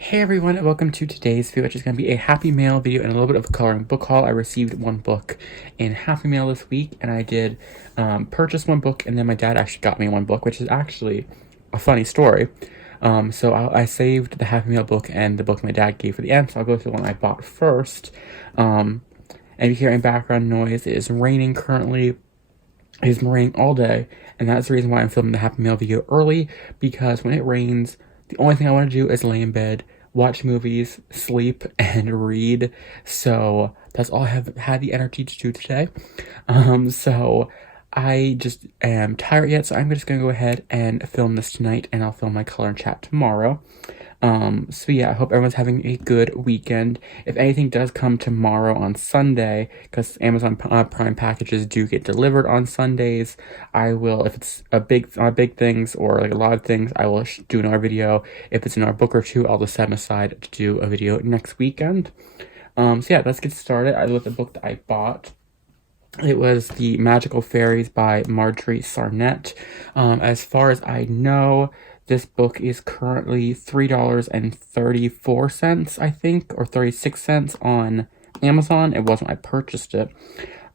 Hey everyone, and welcome to today's video, which is going to be a Happy Mail video and a little bit of a coloring book haul. I received one book in Happy Mail this week, and I did purchase one book, and then my dad actually got me one book, which is actually a funny story. So I saved the Happy Mail book and the book my dad gave for the end, so I'll go through the one I bought first. And if you hear any background noise, it is raining currently. It's been raining all day, and that's the reason why I'm filming the Happy Mail video early, because when it rains, the only thing I want to do is lay in bed, watch movies, sleep, and read. So that's all I have had the energy to do today. So I just am tired yet, so I'm just going to go ahead and film this tonight, and I'll film my color and chat tomorrow. So yeah, I hope everyone's having a good weekend. If anything does come tomorrow on Sunday, because Amazon Prime packages do get delivered on Sundays, I will, if it's big things or like a lot of things, I will do another video. If it's another book or two, I'll just set them aside to do a video next weekend. So yeah, let's get started. I looked at the book that I bought. It was The Magical Fairies by Marjorie Sarnett. As far as I know, this book is currently $3.34, I think, or 36 cents on Amazon. It wasn't when I purchased it.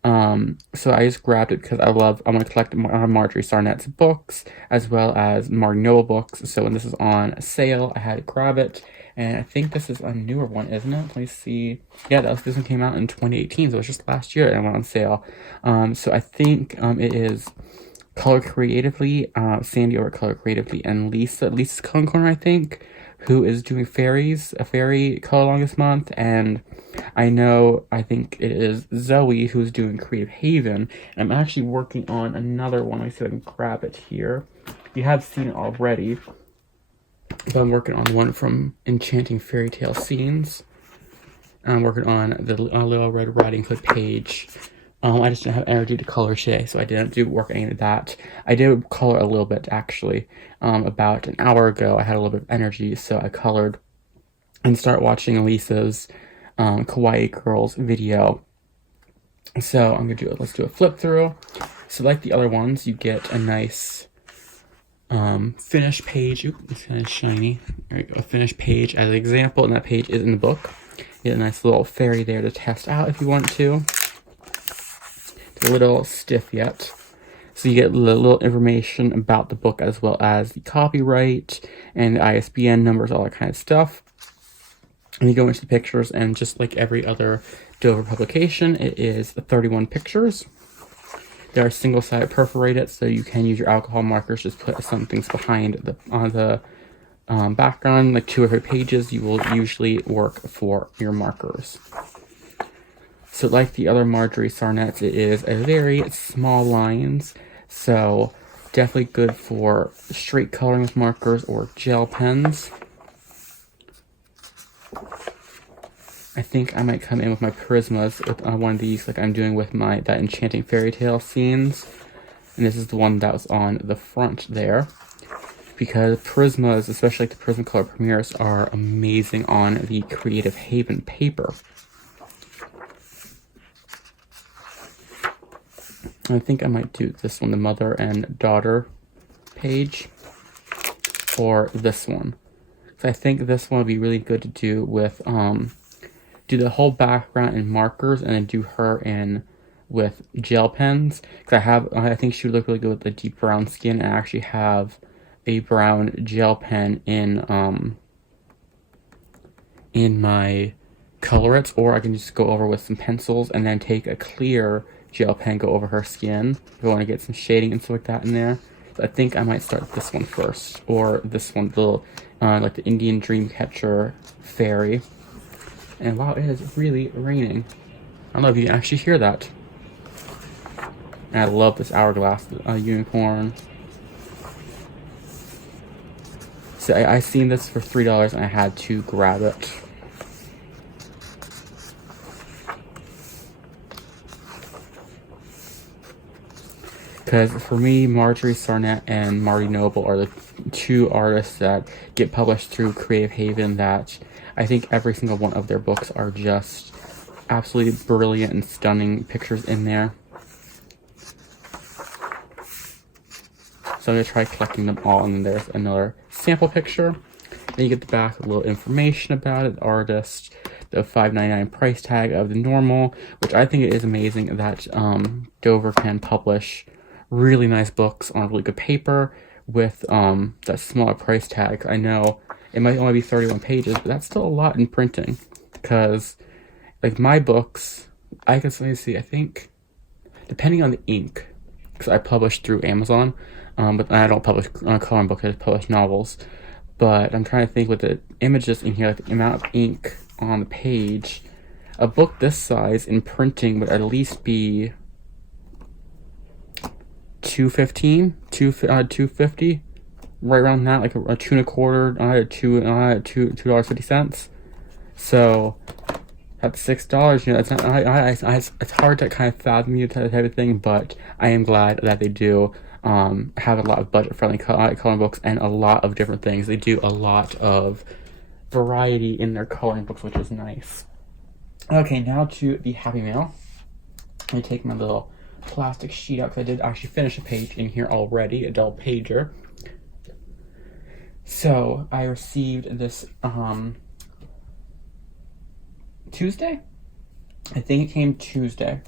So I just grabbed it because I'm going to collect Marjorie Sarnett's books, as well as Marty Noble books. So when this is on sale, I had to grab it. And I think this is a newer one, isn't it? Let me see. Yeah, this one came out in 2018, so it was just last year and it went on sale. So I think it is Color Creatively, Sandy over Color Creatively, and Lisa's Coloring Corner, I think, who is doing a fairy color along this month. And I think it is Zoe who's doing Creative Haven. And I'm actually working on another one. Let me see if I can grab it here. You have seen it already, but I'm working on one from Enchanting Fairy Tale Scenes. I'm working on the Little Red Riding Hood page. I just didn't have energy to color today, so I didn't work any of that. I did color a little bit, actually. About an hour ago, I had a little bit of energy, so I colored and start watching Elisa's Kawaii Girls video. So I'm gonna let's do a flip through. So like the other ones, you get a nice finished page. Ooh, it's kind of shiny. There you go, a finished page as an example, and that page is in the book. You get a nice little fairy there to test out if you want to. It's a little stiff yet. So you get a little information about the book, as well as the copyright and the ISBN numbers, all that kind of stuff. And you go into the pictures, and just like every other Dover publication, it is 31 pictures. They are single-sided perforated, so you can use your alcohol markers. Just put some things behind the background, like 2 or 3 pages. You will usually work for your markers. So like the other Marjorie Sarnett, it is a very small lines, so definitely good for straight coloring with markers or gel pens. I think I might come in with my Prismas with one of these, like I'm doing with that Enchanting Fairy Tale Scenes. And this is the one that was on the front there. Because Prismas, especially like the Prismacolor Premieres, are amazing on the Creative Haven paper. I think I might do this one, the mother and daughter page, or this one. So I think this one would be really good to do with, do the whole background in markers, and then do her in with gel pens. Because I think she would look really good with the deep brown skin. And I actually have a brown gel pen in my colorets, or I can just go over with some pencils and then take a clear gel pen, go over her skin if I want to get some shading and stuff like that in there. So I think I might start this one first, or this one, like the Indian Dreamcatcher fairy. And wow, it is really raining. I don't know if you can actually hear that. And I love this hourglass unicorn. So I seen this for $3 and I had to grab it. Because for me, Marjorie Sarnett and Marty Noble are the 2 artists that get published through Creative Haven that I think every single one of their books are just absolutely brilliant and stunning pictures in there. So I'm going to try collecting them all, and then there's another sample picture. Then you get the back with a little information about it, the artist, the $5.99 price tag of the normal, which I think it is amazing that Dover can publish really nice books on really good paper with that smaller price tag. I know it might only be 31 pages, but that's still a lot in printing, because like my books, I can see, I think, depending on the ink, because I publish through Amazon, but I don't publish coloring books, I just publish novels. But I'm trying to think with the images in here, like the amount of ink on the page, a book this size in printing would at least be $2.50, right around that, like a $2.25, $2.50. So that's $6. You know, it's not, it's hard to kind of fathom that type of thing, but I am glad that they do have a lot of budget-friendly coloring books and a lot of different things. They do a lot of variety in their coloring books, which is nice. Okay, now to the Happy Mail. Let me take my little plastic sheet out, because I did actually finish a page in here already, a double pager. So I received this Tuesday? I think it came Tuesday.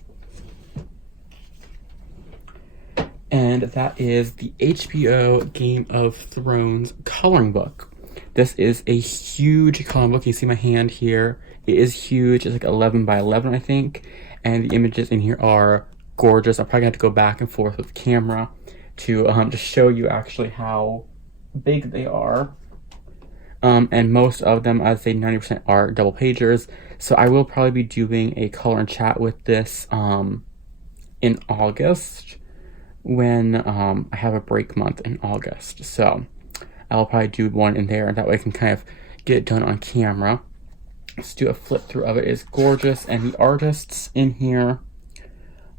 And that is the HBO Game of Thrones coloring book. This is a huge coloring book. You see my hand here. It is huge. It's like 11 by 11, I think. And the images in here are gorgeous. I'm probably going to have to go back and forth with the camera to show you actually how big they are. And most of them, I'd say 90%, are double pagers. So I will probably be doing a color and chat with this in August, when I have a break month in August. So I'll probably do one in there, and that way I can kind of get it done on camera. Let's do a flip through of it. It's gorgeous, and the artists in here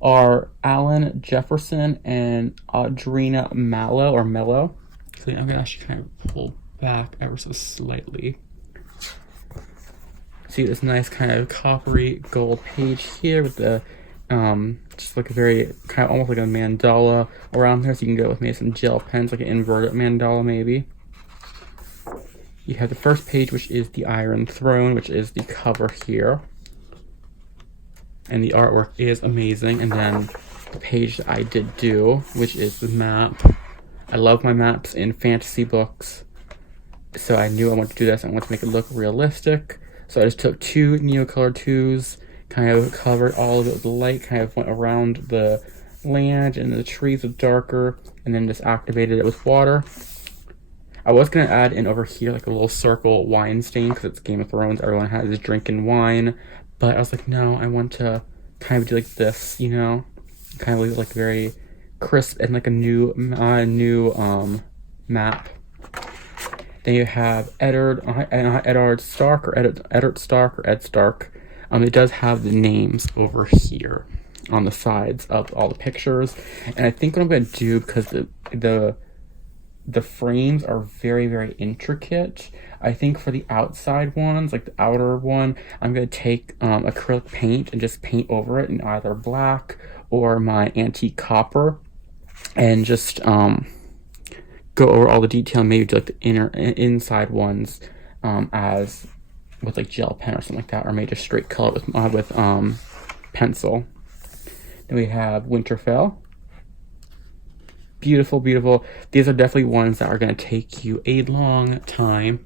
are Alan Jefferson and Audrina Mello. So I'm gonna actually kind of pull back ever so slightly. See this nice kind of coppery gold page here with the just like a very kind of almost like a mandala around there, so you can go with maybe some gel pens, like an inverted mandala maybe. You have the first page, which is the Iron Throne, which is the cover here, and the artwork is amazing. And then the page that I did do, which is the map. I love my maps in fantasy books, so I knew I wanted to do this. I wanted to make it look realistic, so I just took two Neocolor 2s, kind of covered all of it with light, kind of went around the land and the trees with darker, and then just activated it with water. I was going to add in over here like a little circle wine stain, because it's Game of Thrones, everyone has drinking wine, but I was like, no, I want to kind of do like this, you know, kind of like very crisp and like a new map. Then you have Eddard Stark, or Eddard Stark, or Ed Stark. It does have the names over here on the sides of all the pictures. And I think what I'm going to do, because the frames are very, very intricate, I think for the outside ones, like the outer one, I'm going to take acrylic paint and just paint over it in either black or my antique copper, and just go over all the detail, maybe do like the inside ones as with like gel pen or something like that, or maybe just straight color with pencil. Then we have Winterfell. Beautiful, beautiful. These are definitely ones that are going to take you a long time.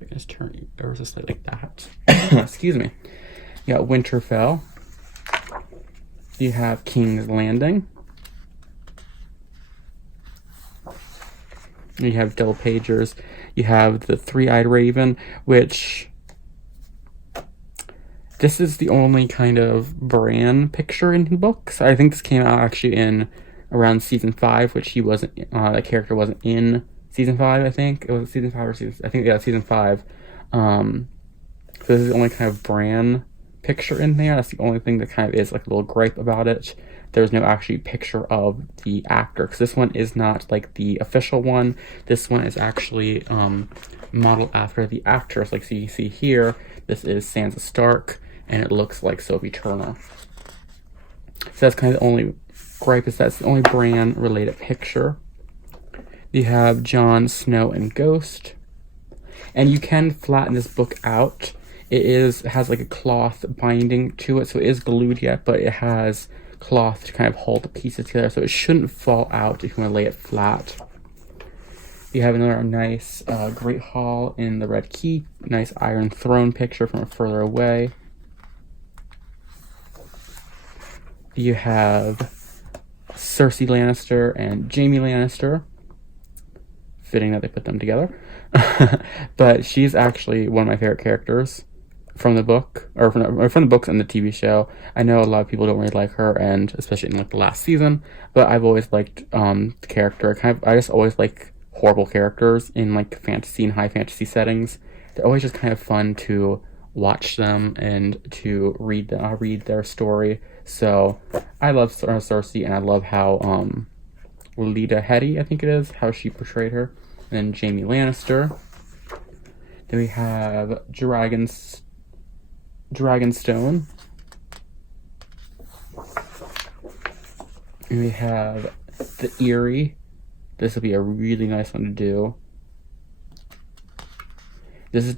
I can just turn it ever so slightly like that. Excuse me. You got Winterfell. You have King's Landing. You have double pagers. You have the Three-Eyed Raven, which this is the only kind of Bran picture in the books. I think this came out actually in around season 5, which he wasn't, that character wasn't in season 5, I think. It was season 5 or season 5. So this is the only kind of Bran picture in there. That's the only thing that kind of is like a little gripe about it. There's no actually picture of the actor, because this one is not like the official one. This one is actually modeled after the actress. Like, so you see here, this is Sansa Stark, and it looks like Sophie Turner. So that's kind of the only gripe, is that's the only Bran related picture. You have Jon Snow and Ghost. And you can flatten this book out. It has like a cloth binding to it, so it is glued yet, but it has cloth to kind of hold the pieces together, so it shouldn't fall out if you want to lay it flat. You have another nice Great Hall in the red keep, nice Iron Throne picture from further away. You have Cersei Lannister and Jaime Lannister. Fitting that they put them together. But she's actually one of my favorite characters from the book, or from the books and the TV show. I know a lot of people don't really like her, and especially in like the last season, but I've always liked the character. I just always like horrible characters in like fantasy and high fantasy settings. They're always just kind of fun to watch them and to read their story. So I love Cersei, and I love how Lita Headey, I think it is, how she portrayed her. And then Jaime Lannister. Then we have Dragonstone. And we have the Eyrie. This will be a really nice one to do. This is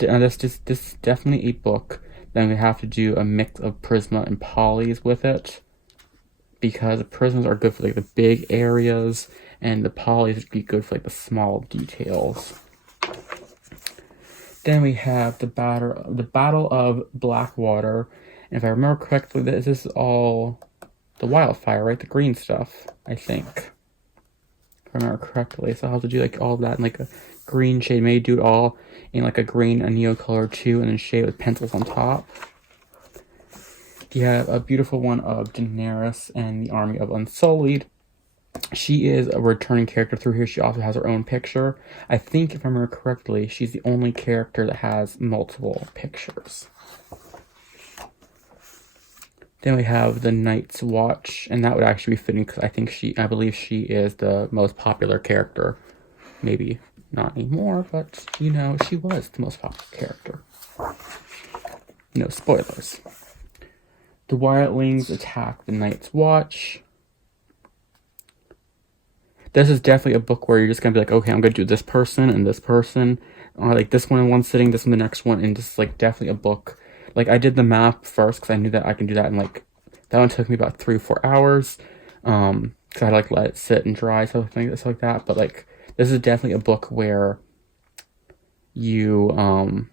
definitely a book. Then we have to do a mix of Prisma and polys with it, because the prisms are good for like the big areas, and the polys would be good for like the small details. Then we have the Battle of Blackwater, and if I remember correctly, this is all the wildfire, right? The green stuff, I think. If I remember correctly, so I'll have to do like all of that in like a green shade. Maybe do it all in like a green, a neo color too, and then shade with pencils on top. You have a beautiful one of Daenerys and the Army of Unsullied. She is a returning character through here. She also has her own picture. I think, if I remember correctly, she's the only character that has multiple pictures. Then we have the Night's Watch, and that would actually be fitting because I believe she is the most popular character. Maybe not anymore, but you know, she was the most popular character. No spoilers. The Wildlings attack the Night's Watch. This is definitely a book where you're just going to be like, okay, I'm going to do this person and this person. Like this one in one sitting, this one the next one. And this is like definitely a book. Like I did the map first because I knew that I can do that in like, that one took me about 3 or 4 hours. Because I like let it sit and dry, stuff like that. But like, this is definitely a book where you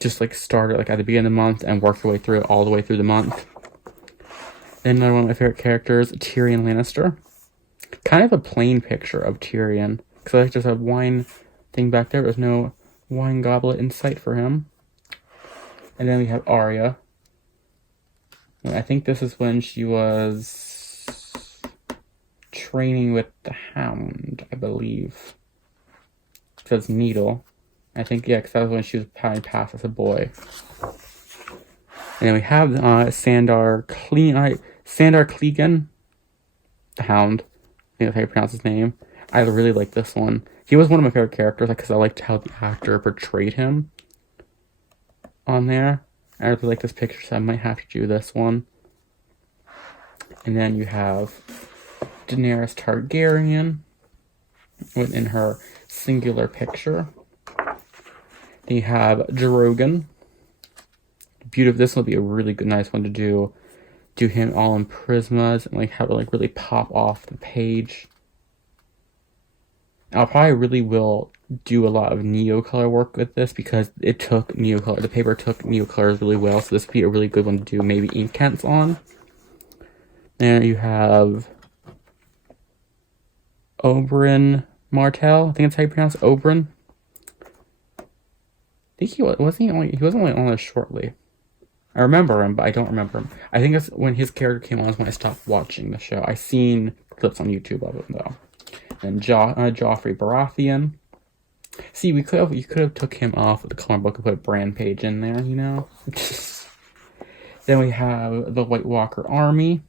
just like start it like at the beginning of the month and work your way through it all the way through the month. Then another one of my favorite characters, Tyrion Lannister. Kind of a plain picture of Tyrion, because I like just a wine thing back there. There's no wine goblet in sight for him. And then we have Arya. And I think this is when she was training with the Hound, I believe. It says Needle. I think, yeah, because that was when she was probably passed as a boy. And then we have Sandor Clegane, the Hound. I think that's how you pronounce his name. I really like this one. He was one of my favorite characters because I liked how the actor portrayed him on there. I really like this picture, so I might have to do this one. And then you have Daenerys Targaryen within her singular picture. Then you have Drogon. Beautiful. This will be a really good, nice one to do. Do him all in prismas and like have it like really pop off the page. I probably really will do a lot of neo color work with this because it took neo color. The paper took neo colors really well, so this would be a really good one to do maybe inkants on. There you have Oberyn Martell. I think that's how you pronounce it, Oberyn. I think he wasn't only on this shortly. I remember him, but I don't remember him. I think that's when his character came on is when I stopped watching the show. I seen clips on YouTube of it though. And Joffrey Baratheon. See, you could have took him off with the coloring book and put a brand page in there, you know. Then we have the White Walker Army.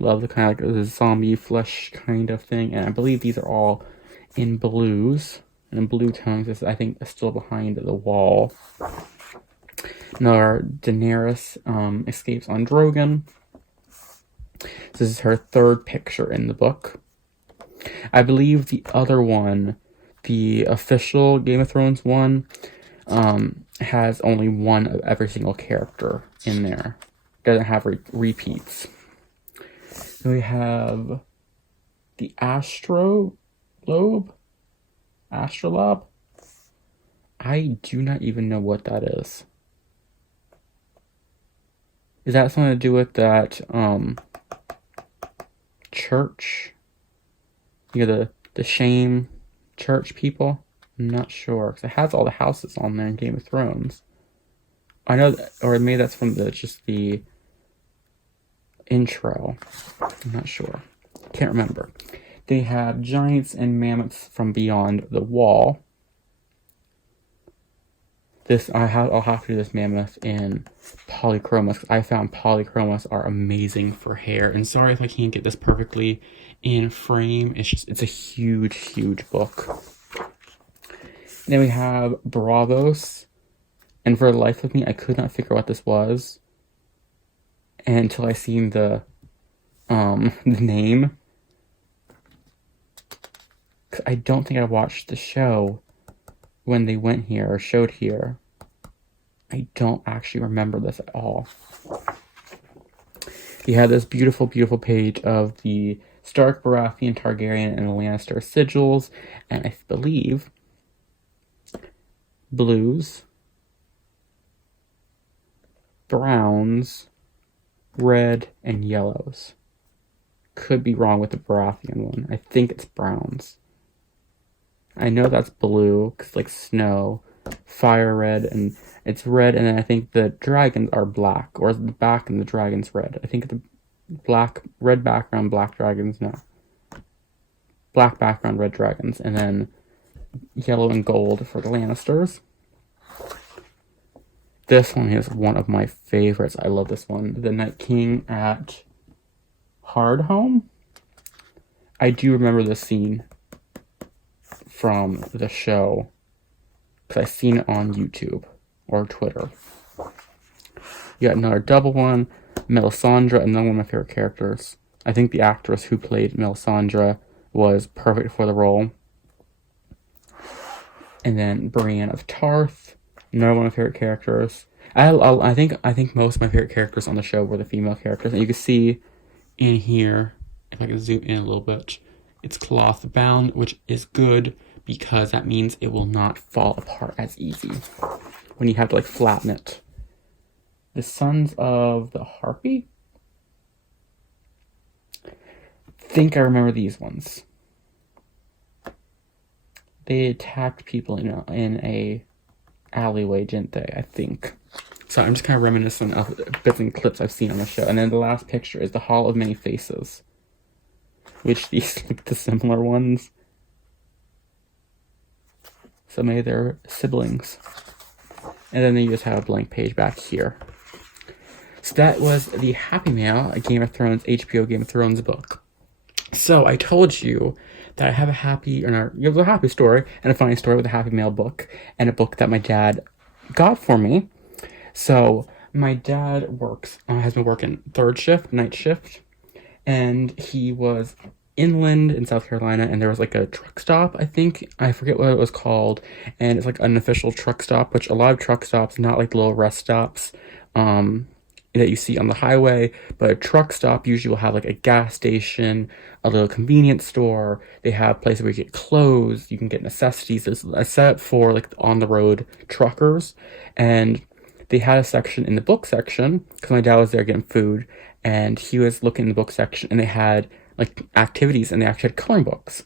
Love the kind of like the zombie flesh kind of thing, and I believe these are all in blues and in blue tones. This I think is still behind the wall. Another Daenerys escapes on Drogon. This is her third picture in the book. I believe the other one the official Game of Thrones one has only one of every single character in there. Doesn't have repeats. Then we have the Astrolabe. I do not even know what that is. Is that something to do with that church? You know, the shame church people? I'm not sure, because it has all the houses on there in Game of Thrones. I know that, or maybe that's from just the intro. I'm not sure. Can't remember. They have giants and mammoths from beyond the wall. I'll have to do this mammoth in polychromas, because I found polychromas are amazing for hair. And sorry if I can't get this perfectly in frame. It's a huge, huge book. And then we have Bravos. And for the life of me, I could not figure out what this was until I seen the name. Because I don't think I watched the show when they went here or showed here. I don't actually remember this at all. You have this beautiful, beautiful page of the Stark, Baratheon, Targaryen, and Lannister sigils, and I believe blues, browns, red, and yellows. Could be wrong with the Baratheon one. I think it's browns. I know that's blue, because like snow, fire red, and it's red, and then I think the dragons are black, or the back and the dragon's red. I think the red background, black dragons, no. Black background, red dragons, and then yellow and gold for the Lannisters. This one is one of my favorites. I love this one. The Night King at Hardhome. I do remember this scene from the show, because I've seen it on YouTube or Twitter. You got another double one, Melisandre, another one of my favorite characters. I think the actress who played Melisandre was perfect for the role. And then Brienne of Tarth, another one of my favorite characters. I think most of my favorite characters on the show were the female characters, and you can see in here, if I can zoom in a little bit, it's cloth bound, which is good because that means it will not fall apart as easy when you have to like flatten it. The Sons of the Harpy? Think I remember these ones. They attacked people in a alleyway, didn't they? I think. So I'm just kind of reminiscing of bits and clips I've seen on the show. And then the last picture is the Hall of Many Faces, which these look the similar ones. So maybe they're siblings. And then you just have a blank page back here. So that was the Happy Mail, a Game of Thrones, HBO Game of Thrones book. So I told you that I have a happy story and a funny story with a Happy Mail book, and a book that my dad got for me. So my dad has been working night shift, and he was inland in South Carolina, and there was like a truck stop, I forget what it was called, and it's like an official truck stop, which a lot of truck stops, not like little rest stops, that you see on the highway, but a truck stop usually will have like a gas station, a little convenience store. They have places where you get clothes, you can get necessities. It's a setup for like on the road truckers, and they had a section in the book section because my dad was there getting food, and he was looking in the book section, and they had like activities, and they actually had coloring books,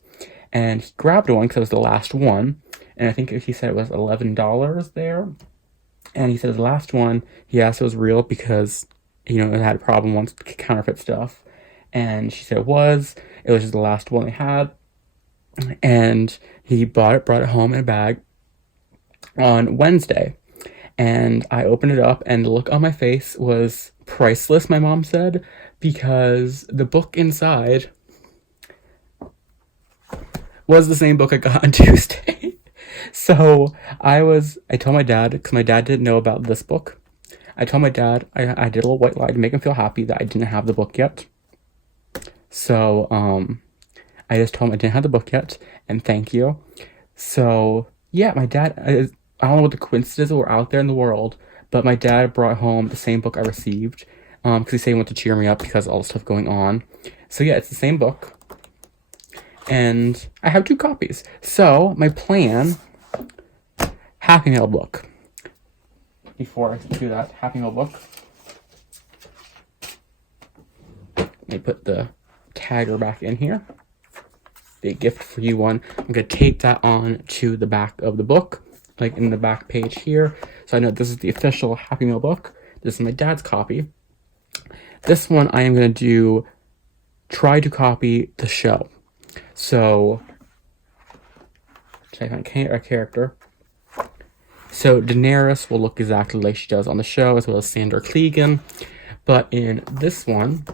and he grabbed one because it was the last one, and I think he said it was $11 there. And he said the last one, he asked if it was real because, it had a problem once with counterfeit stuff. And she said it was just the last one they had. And he brought it home in a bag on Wednesday. And I opened it up, and the look on my face was priceless, my mom said, because the book inside was the same book I got on Tuesday. So I told my dad, because my dad didn't know about this book. I told my dad, I did a little white lie to make him feel happy that I didn't have the book yet. So, I just told him I didn't have the book yet, and thank you. So yeah, my dad, I don't know what the coincidences were out there in the world, but my dad brought home the same book I received, because he said he wanted to cheer me up because of all the stuff going on. So yeah, it's the same book, and I have 2 copies. So my plan, Happy Mail book. Before I do that, Happy Mail book. Let me put the tagger back in here. A gift for you one. I'm gonna tape that on to the back of the book, like in the back page here. So I know this is the official Happy Meal book. This is my dad's copy. This one I am gonna try to copy the show. So, check on a character. So Daenerys will look exactly like she does on the show, as well as Sandor Clegane. But in this one,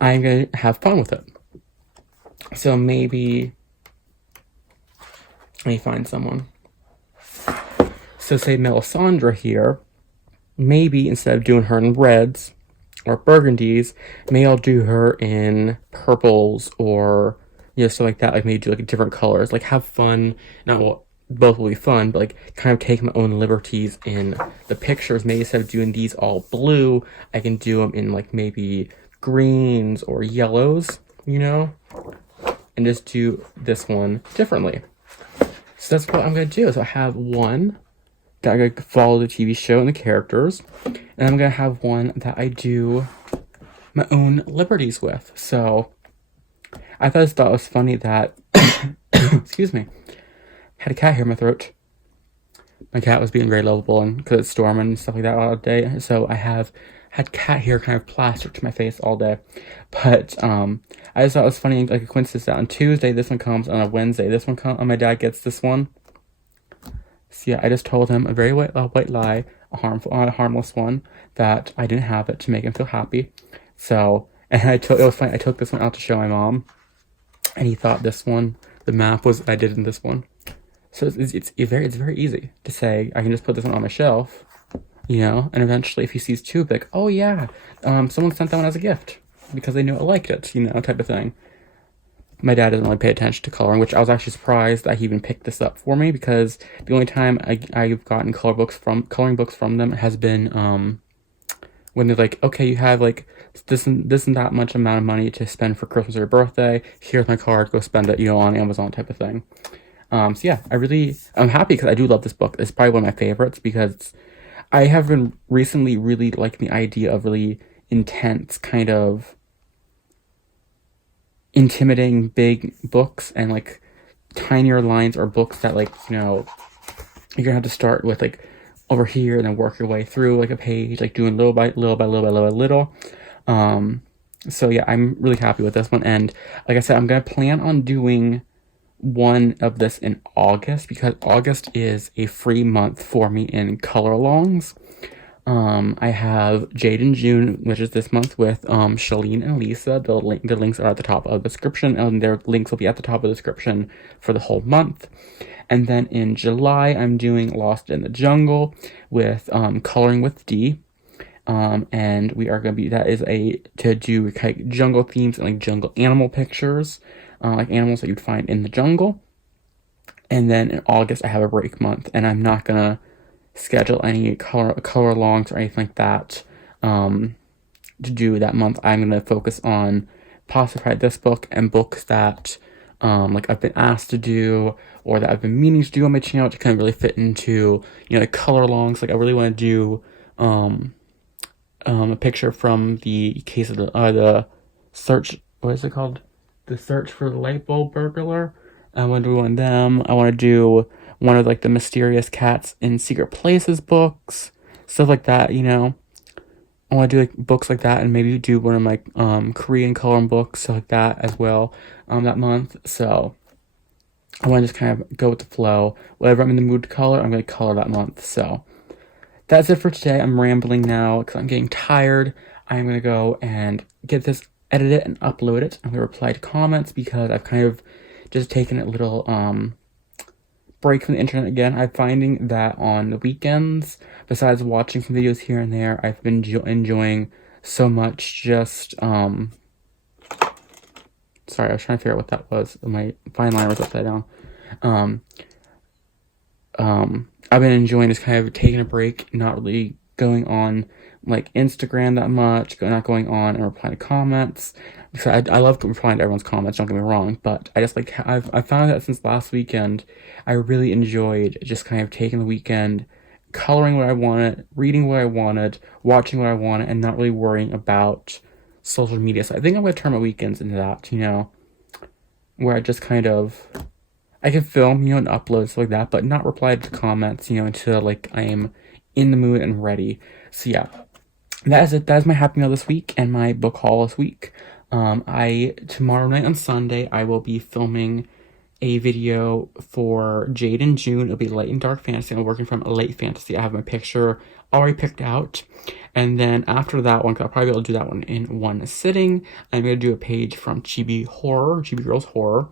I'm gonna have fun with it. So maybe, let me find someone. So say Melisandre here, maybe instead of doing her in reds or burgundies, maybe I'll do her in purples or, stuff like that. Like maybe do like different colors, like have fun. Not well, both will be fun, but like kind of take my own liberties in the pictures. Maybe instead of doing these all blue, I can do them in like maybe greens or yellows, and just do this one differently. So that's what I'm going to do. So I have one that I'm going to follow the TV show and the characters, and I'm going to have one that I do my own liberties with. So I thought it was funny that, excuse me, I had a cat here in my throat. My cat was being very lovable and because it's storming and stuff like that all day. So I have had cat hair kind of plastered to my face all day. But I just thought it was funny, like a coincidence that on Tuesday this one comes, on a Wednesday this one comes, and my dad gets this one. So yeah, I just told him a very white lie, a harmless one, that I didn't have it to make him feel happy. So, and it was funny, I took this one out to show my mom, and he thought this one, the map was I did in this one. So it's very easy to say, I can just put this one on my shelf, and eventually if he sees 2, like, oh yeah, someone sent that one as a gift because they knew I liked it, type of thing. My dad doesn't really pay attention to coloring, which I was actually surprised that he even picked this up for me, because the only time I've gotten coloring books from them has been when they're like, okay, you have like this and that much amount of money to spend for Christmas or your birthday. Here's my card, go spend it, on Amazon type of thing. So yeah, I'm happy because I do love this book. It's probably one of my favorites because I have been recently really liking the idea of really intense, kind of intimidating big books and like tinier lines or books that like, you're gonna have to start with like over here and then work your way through like a page, like doing little by little. So yeah, I'm really happy with this one. And like I said, I'm gonna plan on doing one of this in August because August is a free month for me in color alongs. I have Jade in June, which is this month with Shelleen and Lisa. The links are at the top of the description, and their links will be at the top of the description for the whole month. And then in July, I'm doing Lost in the Jungle with Coloring with D. And we are going to be, that is to do like jungle themes and like jungle animal pictures, like animals that you'd find in the jungle. And then in August, I have a break month, and I'm not going to schedule any color alongs or anything like that to do that month. I'm going to focus on possibly this book and books that like I've been asked to do or that I've been meaning to do on my channel to kind of really fit into, like color alongs. Like I really want to do a picture from the case of the search, what is it called? The Search for the Light Bulb Burglar. I want to do one of them. I want to do one of like the Mysterious Cats in Secret Places books, stuff like that. I want to do like books like that, and maybe do one of my Korean coloring books, stuff like that as well that month. So I want to just kind of go with the flow. Whatever I'm in the mood to color, I'm going to color that month. So that's it for today. I'm rambling now because I'm getting tired. I'm going to go and get this, edit it, and upload it. I'm going to reply to comments because I've kind of just taken a little break from the internet again. I'm finding that on the weekends, besides watching some videos here and there, I've been enjoying so much just, sorry, I was trying to figure out what that was. My fine liner was upside down. I've been enjoying just kind of taking a break, not really going on like Instagram that much, not going on and replying to comments. So I love replying to everyone's comments, don't get me wrong, but I just like, I found that since last weekend, I really enjoyed just kind of taking the weekend, coloring what I wanted, reading what I wanted, watching what I wanted, and not really worrying about social media. So I think I'm going to turn my weekends into that, where I just kind of, I can film, and upload stuff like that, but not reply to comments, until like I am in the mood and ready. So yeah, that is it. That is my happy meal this week and my book haul this week. Tomorrow night on Sunday, I will be filming a video for Jade in June. It'll be light and dark fantasy. I'm working from late fantasy. I have my picture already picked out. And then after that one, 'cause I'll probably be able to do that one in one sitting, I'm going to do a page from Chibi Girls Horror.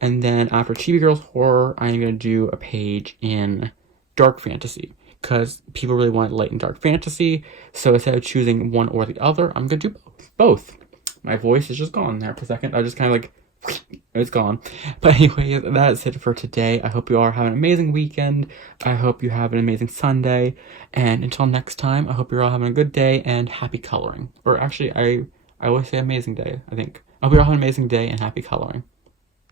And then after Chibi Girls Horror, I'm going to do a page in dark fantasy, because people really want light and dark fantasy. So instead of choosing one or the other, I'm going to do both. My voice is just gone there for a second. I just kind of like, it's gone. But anyway, that's it for today. I hope you all have an amazing weekend. I hope you have an amazing Sunday. And until next time, I hope you're all having a good day and happy coloring. Or actually, I always say amazing day, I think. I hope you all have an amazing day and happy coloring.